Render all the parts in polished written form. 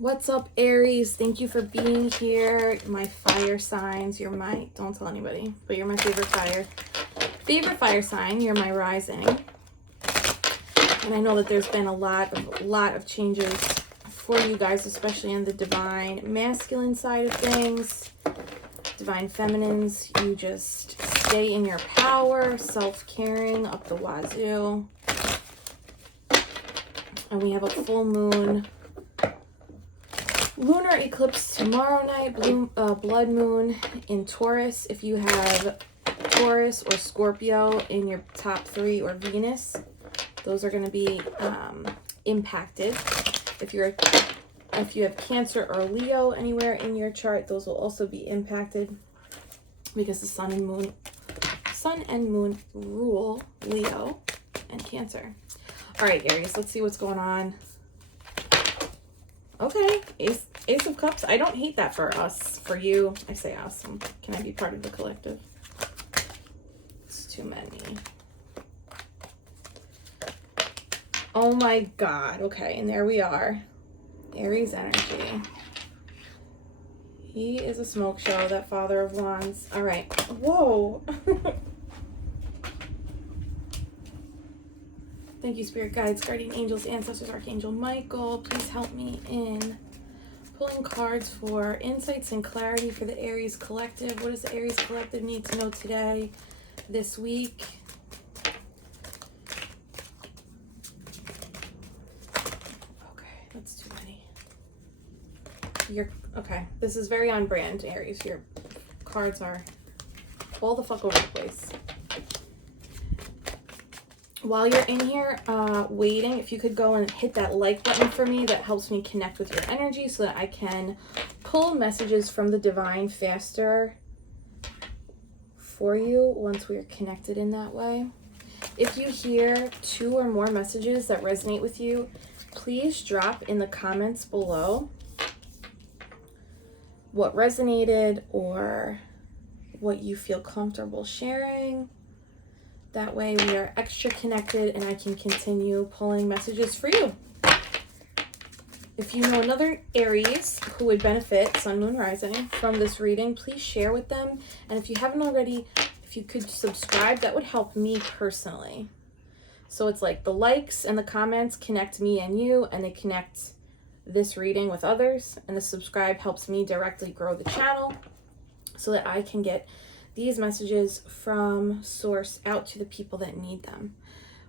What's up, Aries? Thank you for being here. My fire signs. You're my, don't tell anybody, but you're my favorite fire sign. You're my rising. And I know that there's been a lot of changes for you guys, especially on the divine masculine side of things. Divine feminines, you just stay in your power, self-caring up the wazoo. And we have a full moon. Lunar eclipse tomorrow night, blood moon in Taurus. If you have Taurus or Scorpio in your top 3 or Venus, those are going to be impacted. If you have Cancer or Leo anywhere in your chart, those will also be impacted because the sun and moon rule Leo and Cancer. All right, Aries, let's see what's going on. Okay, Ace of Cups. I don't hate that for us. For you, I say us. Can I be part of the collective? It's too many. Oh my God. Okay, and there we are. Aries Energy. He is a smoke show, that Father of Wands. All right. Whoa. Thank you, Spirit Guides, Guardian Angels, Ancestors, Archangel Michael. Please help me in pulling cards for insights and clarity for the Aries Collective. What does the Aries Collective need to know today, this week? Okay, that's too many. Okay, this is very on brand, Aries. Your cards are all the fuck over the place. While you're in here waiting, if you could go and hit that like button for me, that helps me connect with your energy so that I can pull messages from the divine faster for you once we're connected in that way. If you hear 2 or more messages that resonate with you, please drop in the comments below what resonated or what you feel comfortable sharing. That way we are extra connected and I can continue pulling messages for you. If you know another Aries who would benefit, Sun, Moon, Rising, from this reading, please share with them. And if you haven't already, if you could subscribe, that would help me personally. So it's like the likes and the comments connect me and you, and they connect this reading with others. And the subscribe helps me directly grow the channel so that I can get these messages from source out to the people that need them.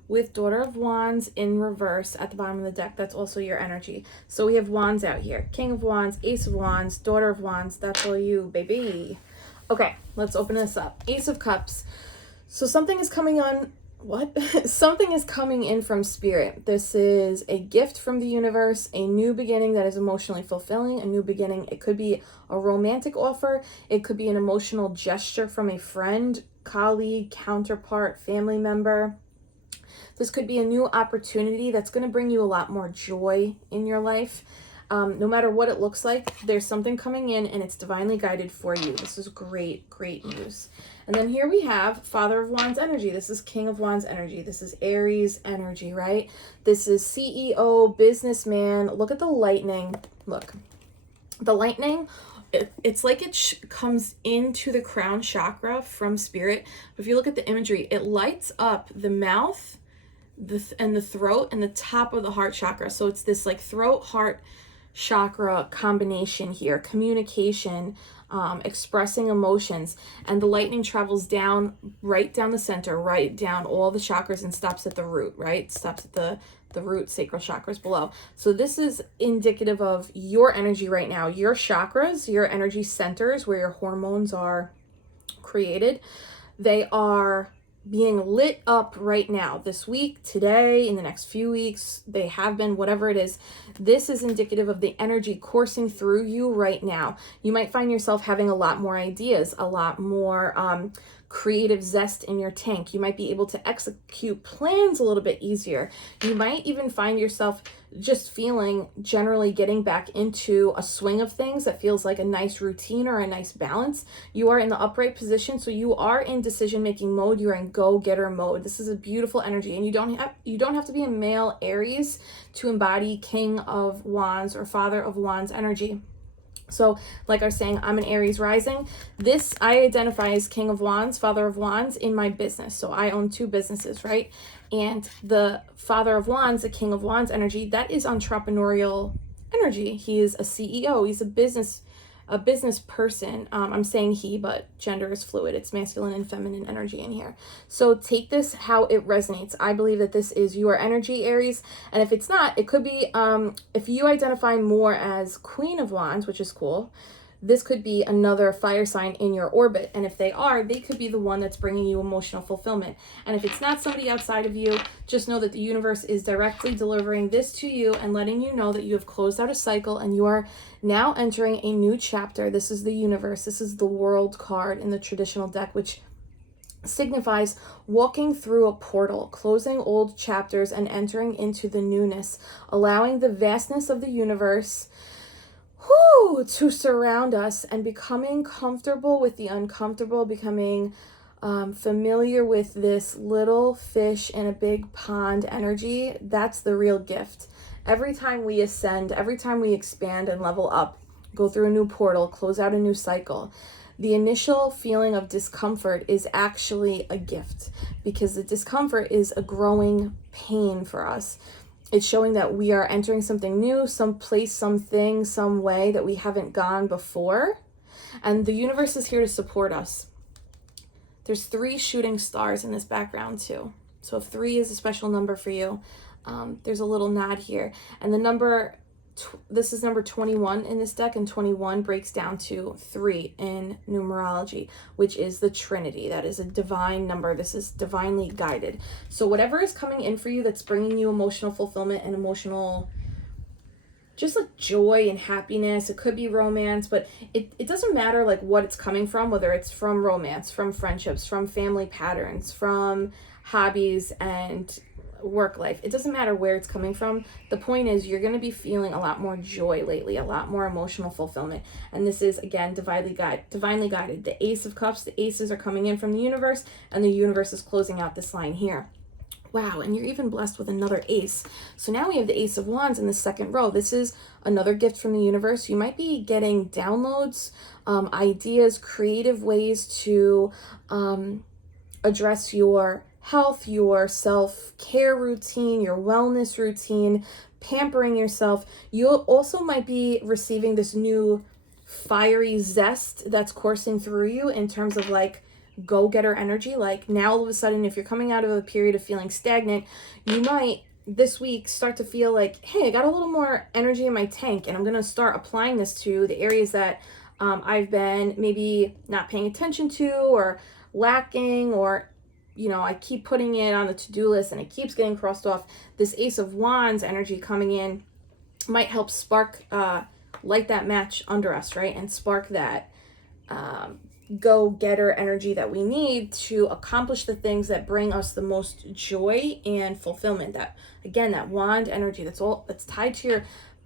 With Daughter of Wands in reverse at the bottom of the deck, that's also your energy. So we have Wands out here. King of Wands, Ace of Wands, Daughter of Wands. That's all you, baby. Okay, let's open this up. Ace of Cups. So something is coming on. What? Something is coming in from Spirit. This is a gift from the universe, a new beginning that is emotionally fulfilling, a new beginning. It could be a romantic offer. It could be an emotional gesture from a friend, colleague, counterpart, family member. This could be a new opportunity that's going to bring you a lot more joy in your life. No matter what it looks like, there's something coming in and it's divinely guided for you. This is great, great news. And then here we have Father of Wands energy. This is King of Wands energy. This is Aries energy, right? This is CEO, businessman. Look at the lightning. Look, the lightning, it's like it comes into the crown chakra from Spirit. But if you look at the imagery, it lights up the mouth and the throat and the top of the heart chakra. So it's this like throat, heart, chakra combination here, communication, expressing emotions, and the lightning travels down, right down the center, right down all the chakras and stops at the root, right? Stops at the root sacral chakras below. So this is indicative of your energy right now, your chakras, your energy centers where your hormones are created. They are being lit up right now, this week, today, in the next few weeks. They have been, whatever it is. This is indicative of the energy coursing through you right now. You might find yourself having a lot more ideas, a lot more creative zest in your tank. You might be able to execute plans a little bit easier. You might even find yourself just feeling generally getting back into a swing of things that feels like a nice routine or a nice balance. You are in the upright position, so you are in decision-making mode. You're in go-getter mode. This is a beautiful energy, and you don't have to be a male Aries to embody King of Wands or Father of Wands energy. So like I was saying, I'm an Aries rising. This I identify as King of Wands, Father of Wands in my business. So I own 2 businesses, right? And the Father of Wands, the King of Wands energy, that is entrepreneurial energy. He is a CEO. He's a business person. I'm saying he, but gender is fluid. It's masculine and feminine energy in here. So take this how it resonates. I believe that this is your energy, Aries. And if it's not, it could be, if you identify more as Queen of Wands, which is cool, this could be another fire sign in your orbit. And if they are, they could be the one that's bringing you emotional fulfillment. And if it's not somebody outside of you, just know that the universe is directly delivering this to you and letting you know that you have closed out a cycle and you are now entering a new chapter. This is the universe. This is the World card in the traditional deck, which signifies walking through a portal, closing old chapters and entering into the newness, allowing the vastness of the universe to surround us and becoming comfortable with the uncomfortable, becoming familiar with this little fish in a big pond energy. That's the real gift. Every time we ascend, every time we expand and level up, go through a new portal, close out a new cycle, the initial feeling of discomfort is actually a gift, because the discomfort is a growing pain for us. It's showing that we are entering something new, some place, something, some way that we haven't gone before. And the universe is here to support us. There's 3 shooting stars in this background too. So if 3 is a special number for you, there's a little nod here. And the number, this is number 21 in this deck, and 21 breaks down to 3 in numerology, which is the Trinity. That is a divine number. This is divinely guided. So whatever is coming in for you that's bringing you emotional fulfillment and emotional, just like joy and happiness, it could be romance, but it doesn't matter like what it's coming from, whether it's from romance, from friendships, from family patterns, from hobbies and work life. It doesn't matter where it's coming from. The point is you're going to be feeling a lot more joy lately, a lot more emotional fulfillment. And this is, again, divinely guided. The Ace of Cups, the aces are coming in from the universe, and the universe is closing out this line here. Wow, and you're even blessed with another ace. So now we have the Ace of Wands in the second row. This is another gift from the universe. You might be getting downloads, ideas, creative ways to address your health, your self-care routine, your wellness routine, pampering yourself. You also might be receiving this new fiery zest that's coursing through you in terms of like go-getter energy. Like now all of a sudden, if you're coming out of a period of feeling stagnant, you might this week start to feel like, hey, I got a little more energy in my tank, and I'm going to start applying this to the areas that I've been maybe not paying attention to or lacking, or you know, I keep putting it on the to-do list and it keeps getting crossed off. This Ace of Wands energy coming in might help spark, light that match under us, right? And spark that go-getter energy that we need to accomplish the things that bring us the most joy and fulfillment. That, again, that wand energy, that's tied to your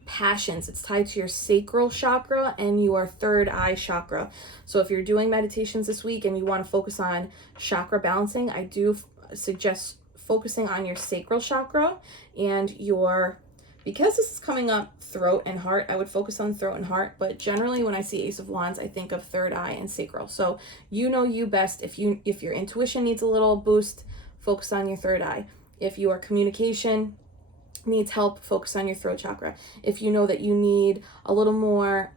passions. It's tied to your sacral chakra and your third eye chakra. So if you're doing meditations this week and you want to focus on chakra balancing, I do suggest focusing on your sacral chakra and your, because this is coming up throat and heart, I would focus on throat and heart, but generally when I see Ace of Wands, I think of third eye and sacral. So you know you best. If your intuition needs a little boost, focus on your third eye. If your communication needs help, focus on your throat chakra. If you know that you need a little more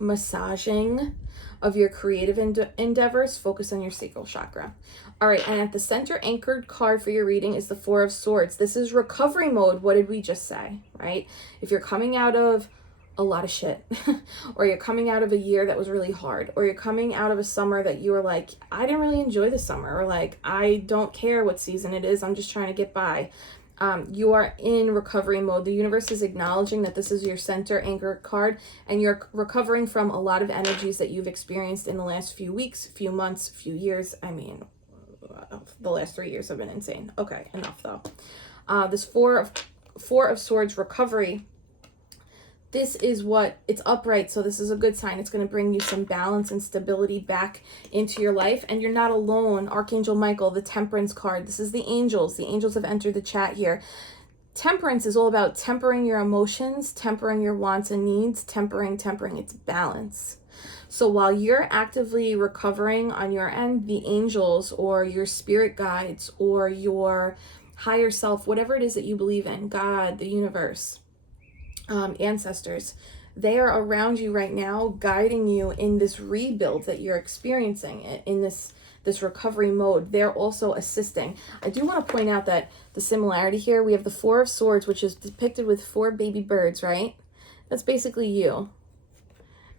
massaging of your creative endeavors, focus on your sacral chakra. All right, and at the center anchored card for your reading is the Four of Swords. This is recovery mode. What did we just say, right? If you're coming out of a lot of shit, or you're coming out of a year that was really hard, or you're coming out of a summer that you were like, I didn't really enjoy the summer, or like, I don't care what season it is, I'm just trying to get by. You are in recovery mode. The universe is acknowledging that this is your center anchor card, and you're recovering from a lot of energies that you've experienced in the last few weeks, few months, few years. I mean, the last 3 years have been insane. Okay, enough though. This four of swords recovery. This is it's upright, so this is a good sign. It's going to bring you some balance and stability back into your life, and you're not alone. Archangel Michael, the Temperance card. This is the angels. The angels have entered the chat here. Temperance is all about tempering your emotions, tempering your wants and needs, tempering. It's balance. So while you're actively recovering on your end, the angels or your spirit guides or your higher self, whatever it is that you believe in, God, the universe, ancestors, they are around you right now, guiding you in this rebuild that you're experiencing, in this recovery mode. They're also assisting. I do want to point out that the similarity here, we have the Four of Swords, which is depicted with 4 baby birds, right? That's basically you.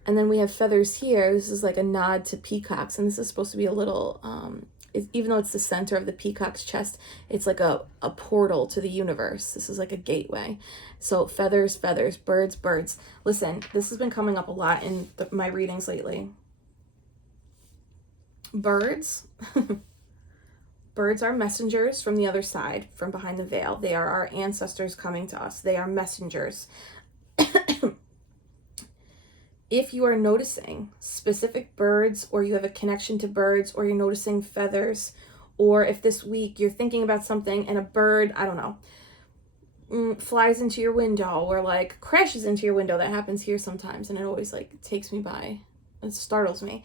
And then we have feathers here. This is like a nod to peacocks, and this is supposed to be a little even though it's the center of the peacock's chest, it's like a portal to the universe. This is like a gateway. So feathers, birds. Listen, this has been coming up a lot in my readings lately. Birds. Birds are messengers from the other side, from behind the veil. They are our ancestors coming to us. They are messengers. If you are noticing specific birds, or you have a connection to birds, or you're noticing feathers, or if this week you're thinking about something and a bird, I don't know, flies into your window or like crashes into your window. That happens here sometimes, and it always like takes me by. It startles me.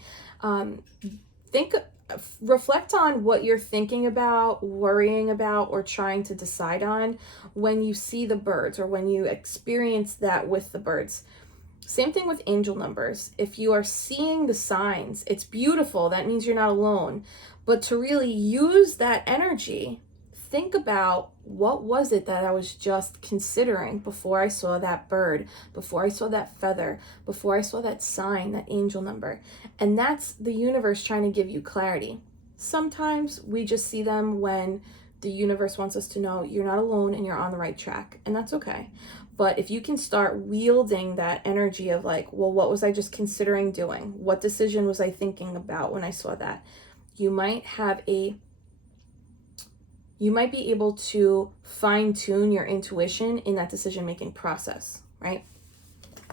Reflect on what you're thinking about, worrying about, or trying to decide on when you see the birds, or when you experience that with the birds. Same thing with angel numbers. If you are seeing the signs, it's beautiful. That means you're not alone. But to really use that energy, think about, what was it that I was just considering before I saw that bird, before I saw that feather, before I saw that sign, that angel number. And that's the universe trying to give you clarity. Sometimes we just see them when the universe wants us to know you're not alone and you're on the right track. And that's okay. But if you can start wielding that energy of like, well, what was I just considering doing? What decision was I thinking about when I saw that? You might be able to fine tune your intuition in that decision-making process, right?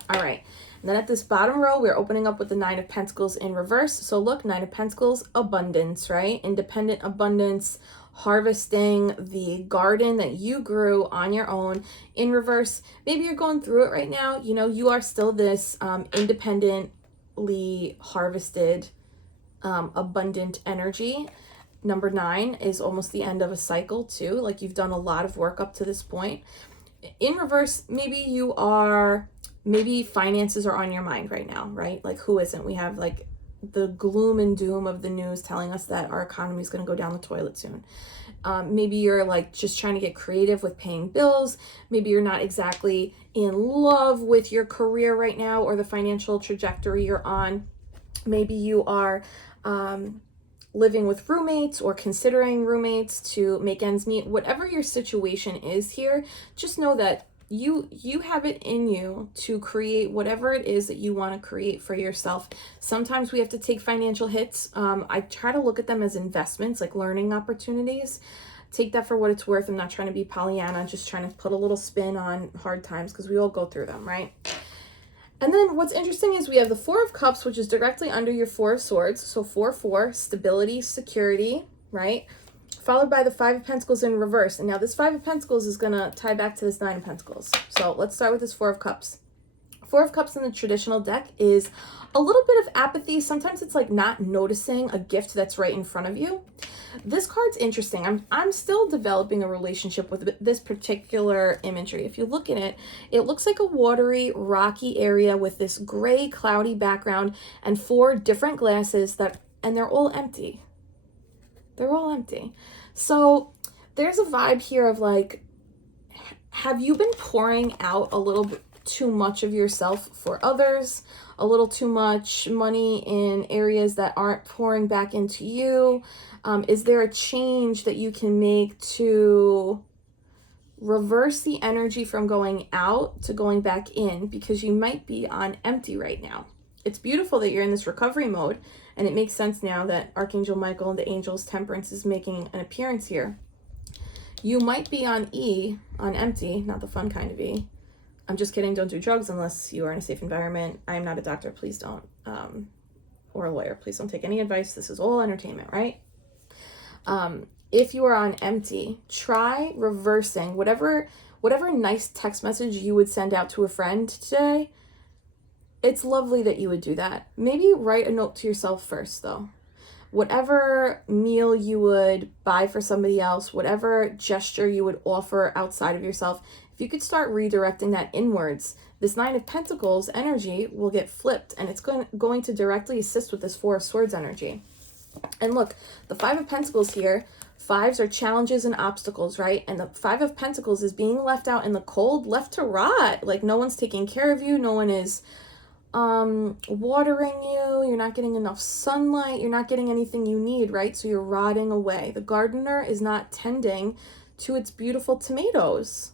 All right. And then at this bottom row, we're opening up with the 9 of Pentacles in reverse. So look, 9 of Pentacles, abundance, right? Independent abundance, harvesting the garden that you grew on your own. In reverse, maybe you're going through it right now. You know, you are still this independently harvested, abundant energy. Number 9 is almost the end of a cycle too. Like you've done a lot of work up to this point. In reverse, maybe finances are on your mind right now, right? Like who isn't? We have like the gloom and doom of the news telling us that our economy is going to go down the toilet soon. Maybe you're like just trying to get creative with paying bills. Maybe you're not exactly in love with your career right now or the financial trajectory you're on. Maybe you are living with roommates or considering roommates to make ends meet. Whatever your situation is here, just know that you have it in you to create whatever it is that you want to create for yourself. Sometimes we have to take financial hits. I try to look at them as investments, like learning opportunities. Take that for what it's worth. I'm not trying to be Pollyanna, just trying to put a little spin on hard times because we all go through them, right? And then what's interesting is we have the 4 of Cups, which is directly under your 4 of Swords. So 4-4, stability, security, right? Followed by the 5 of Pentacles in reverse. And now this 5 of Pentacles is going to tie back to this 9 of Pentacles. So let's start with this 4 of Cups. 4 of Cups in the traditional deck is a little bit of apathy. Sometimes it's like not noticing a gift that's right in front of you. This card's interesting. I'm still developing a relationship with this particular imagery. If you look at it, it looks like a watery, rocky area with this gray, cloudy background and 4 different glasses and they're all empty. They're all empty. So there's a vibe here of like, have you been pouring out a little bit too much of yourself for others? A little too much money in areas that aren't pouring back into you? Is there a change that you can make to reverse the energy from going out to going back in, because you might be on empty right now. It's beautiful that you're in this recovery mode, and it makes sense now that Archangel Michael and the angels Temperance is making an appearance here. You might be on E, on empty, not the fun kind of E. I'm just kidding, don't do drugs unless you are in a safe environment. I am not a doctor, please don't, or a lawyer, please don't take any advice. This is all entertainment, right? If you are on empty, try reversing whatever nice text message you would send out to a friend today. It's lovely that you would do that. Maybe write a note to yourself first, though. Whatever meal you would buy for somebody else, whatever gesture you would offer outside of yourself, if you could start redirecting that inwards, this Nine of Pentacles energy will get flipped, and it's going to directly assist with this Four of Swords energy. And look, the Five of Pentacles here, fives are challenges and obstacles, right? And the Five of Pentacles is being left out in the cold, left to rot. Like, no one's taking care of you. No one is watering you. You're not getting enough sunlight. You're not getting anything you need, right? So you're rotting away. The gardener is not tending to its beautiful tomatoes.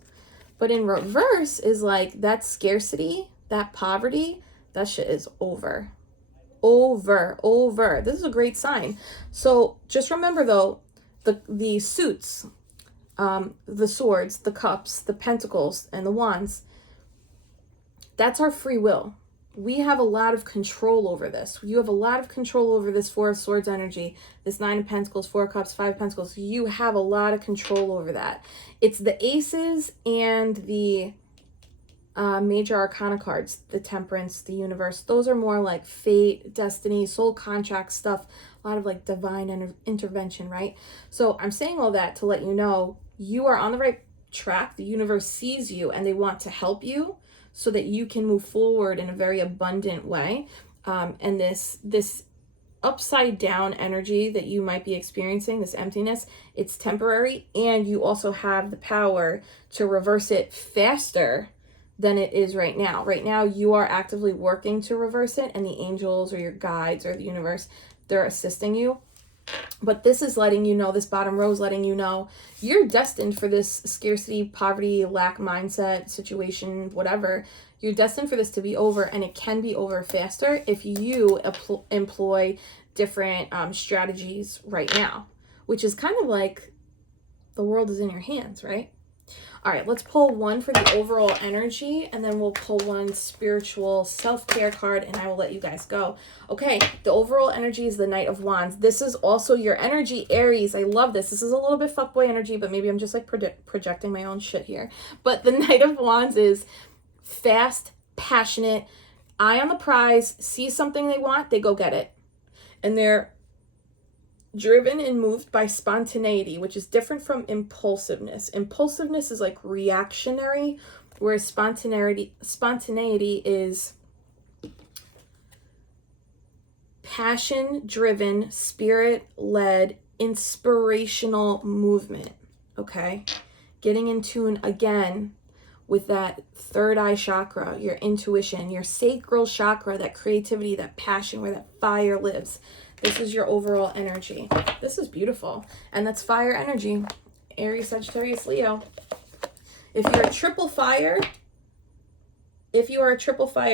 But in reverse is like that scarcity, that poverty, that shit is over. Over. This is a great sign. So just remember, though, the suits, the swords, the cups, the pentacles, and the wands, that's our free will. We have a lot of control over this. You have a lot of control over this Four of Swords energy, this Nine of Pentacles, Four of Cups, Five of Pentacles. You have a lot of control over that. It's the Aces and the major arcana cards, the Temperance, the Universe. Those are more like fate, destiny, soul contract stuff, a lot of like divine intervention, right? So I'm saying all that to let you know you are on the right track. The universe sees you and they want to help you so that you can move forward in a very abundant way. And this upside down energy that you might be experiencing, this emptiness, it's temporary, and you also have the power to reverse it faster than it is right now. Right now, you are actively working to reverse it, and the angels or your guides or the universe, they're assisting you. But this is letting you know, this bottom row is letting you know, you're destined for this scarcity, poverty, lack mindset, situation, whatever. You're destined for this to be over, and it can be over faster if you employ different strategies right now, which is kind of like the world is in your hands, right? All right, let's pull one for the overall energy, and then we'll pull one spiritual self-care card, and I will let you guys go. Okay, the overall energy is the Knight of Wands. This is also your energy, Aries. I love this. This is a little bit fuckboy energy, but maybe I'm just like projecting my own shit here. But the Knight of Wands is fast, passionate, eye on the prize, see something they want, they go get it. And they're driven and moved by spontaneity, which is different from impulsiveness. Impulsiveness is like reactionary, whereas spontaneity is passion-driven, spirit-led, inspirational movement, okay? Getting in tune again with that third eye chakra, your intuition, your sacral chakra, that creativity, that passion, where that fire lives. This is your overall energy. This is beautiful. And that's fire energy. Aries, Sagittarius, Leo. If you're a triple fire,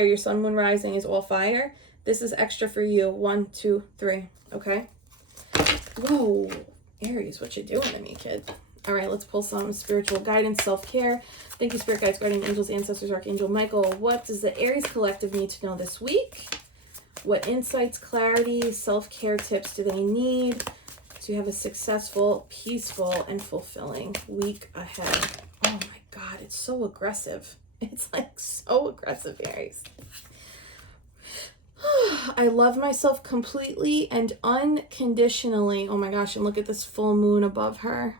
your sun, moon, rising is all fire. This is extra for you. 1, 2, 3. Okay? Whoa. Aries, what you doing to me, kid? All right, let's pull some spiritual guidance, self-care. Thank you, spirit guides, guardian angels, ancestors, Archangel Michael. What does the Aries collective need to know this week? What insights, clarity, self-care tips do they need to have a successful, peaceful, and fulfilling week ahead? Oh my God, it's so aggressive. It's like so aggressive, Aries. I love myself completely and unconditionally. Oh my gosh, and look at this full moon above her.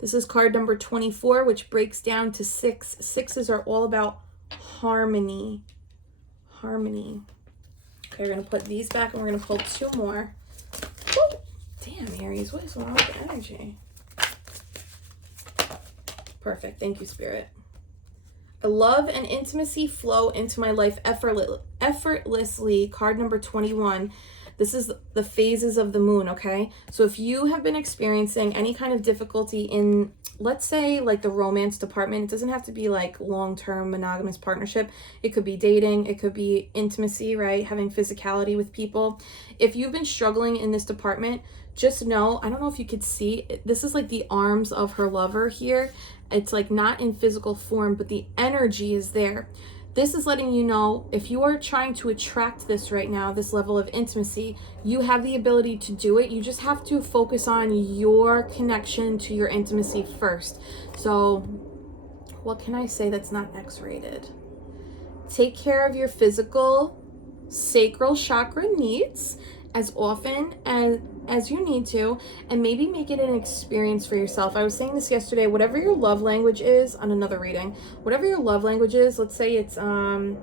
This is card number 24, which breaks down to 6. Sixes are all about harmony. Harmony. Okay, we're going to put these back, and we're going to pull 2 more. Woo! Damn, Aries, what is wrong with the energy? Perfect. Thank you, Spirit. Love and intimacy flow into my life effortlessly. Card number 21. This is the phases of the moon, okay? So if you have been experiencing any kind of difficulty in, let's say, like the romance department, it doesn't have to be like long-term monogamous partnership. It could be dating, it could be intimacy, right? Having physicality with people. If you've been struggling in this department, just know, I don't know if you could see, this is like the arms of her lover here. It's like not in physical form, but the energy is there. This is letting you know, if you are trying to attract this right now, this level of intimacy, you have the ability to do it. You just have to focus on your connection to your intimacy first. So what can I say that's not X-rated? Take care of your physical sacral chakra needs as often as you need to, and maybe make it an experience for yourself. I was saying this yesterday, whatever your love language is, on another reading, whatever your love language is, let's say it's like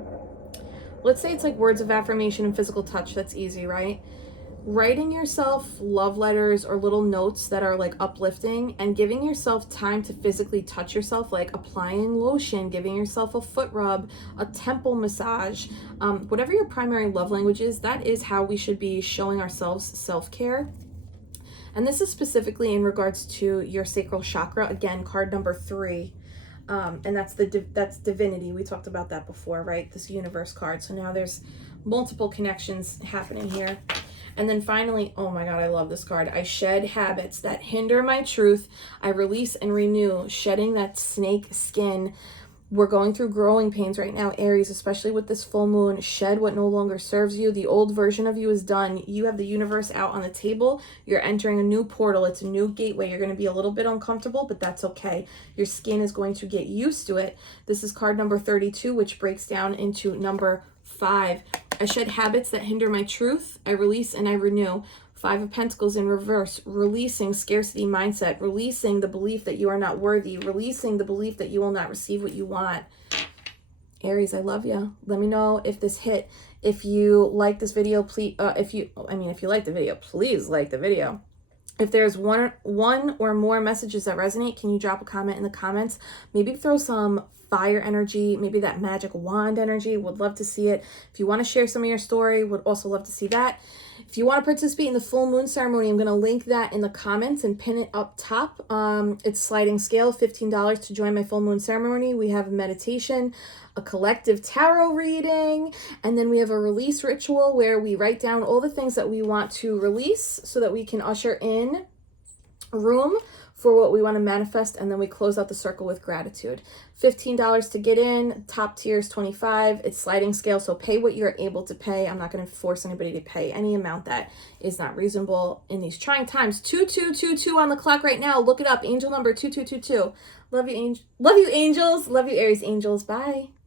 words of affirmation and physical touch. That's easy, right? Writing yourself love letters or little notes that are like uplifting, and giving yourself time to physically touch yourself, like applying lotion, giving yourself a foot rub, a temple massage, whatever your primary love language is, that is how we should be showing ourselves self-care. And this is specifically in regards to your sacral chakra. Again, card number 3. And that's divinity. We talked about that before, right? This universe card. So now there's multiple connections happening here. And then finally, oh my God, I love this card. I shed habits that hinder my truth. I release and renew, shedding that snake skin. We're going through growing pains right now, Aries, especially with this full moon. Shed what no longer serves you. The old version of you is done. You have the universe out on the table. You're entering a new portal. It's a new gateway. You're going to be a little bit uncomfortable, but that's okay. Your skin is going to get used to it. This is card number 32, which breaks down into number 5. I shed habits that hinder my truth. I release and I renew. 5 of Pentacles in reverse, releasing scarcity mindset, releasing the belief that you are not worthy, releasing the belief that you will not receive what you want. Aries, I love you. Let me know if this hit. If you like this video, please, if you like the video, please like the video. If there's one or more messages that resonate, can you drop a comment in the comments? Maybe throw some fire energy, maybe that magic wand energy. Would love to see it. If you want to share some of your story, would also love to see that. If you want to participate in the full moon ceremony, I'm going to link that in the comments and pin it up top. It's sliding scale, $15 to join my full moon ceremony. We have a meditation, a collective tarot reading, and then we have a release ritual where we write down all the things that we want to release so that we can usher in room for what we want to manifest, and then we close out the circle with gratitude. $15 to get in, top tier is $25. It's sliding scale, so pay what you're able to pay. I'm not going to force anybody to pay any amount that is not reasonable in these trying times. 2222 on the clock right now. Look it up. Angel number 2222. Love you, angels. Love you, Aries angels. Bye.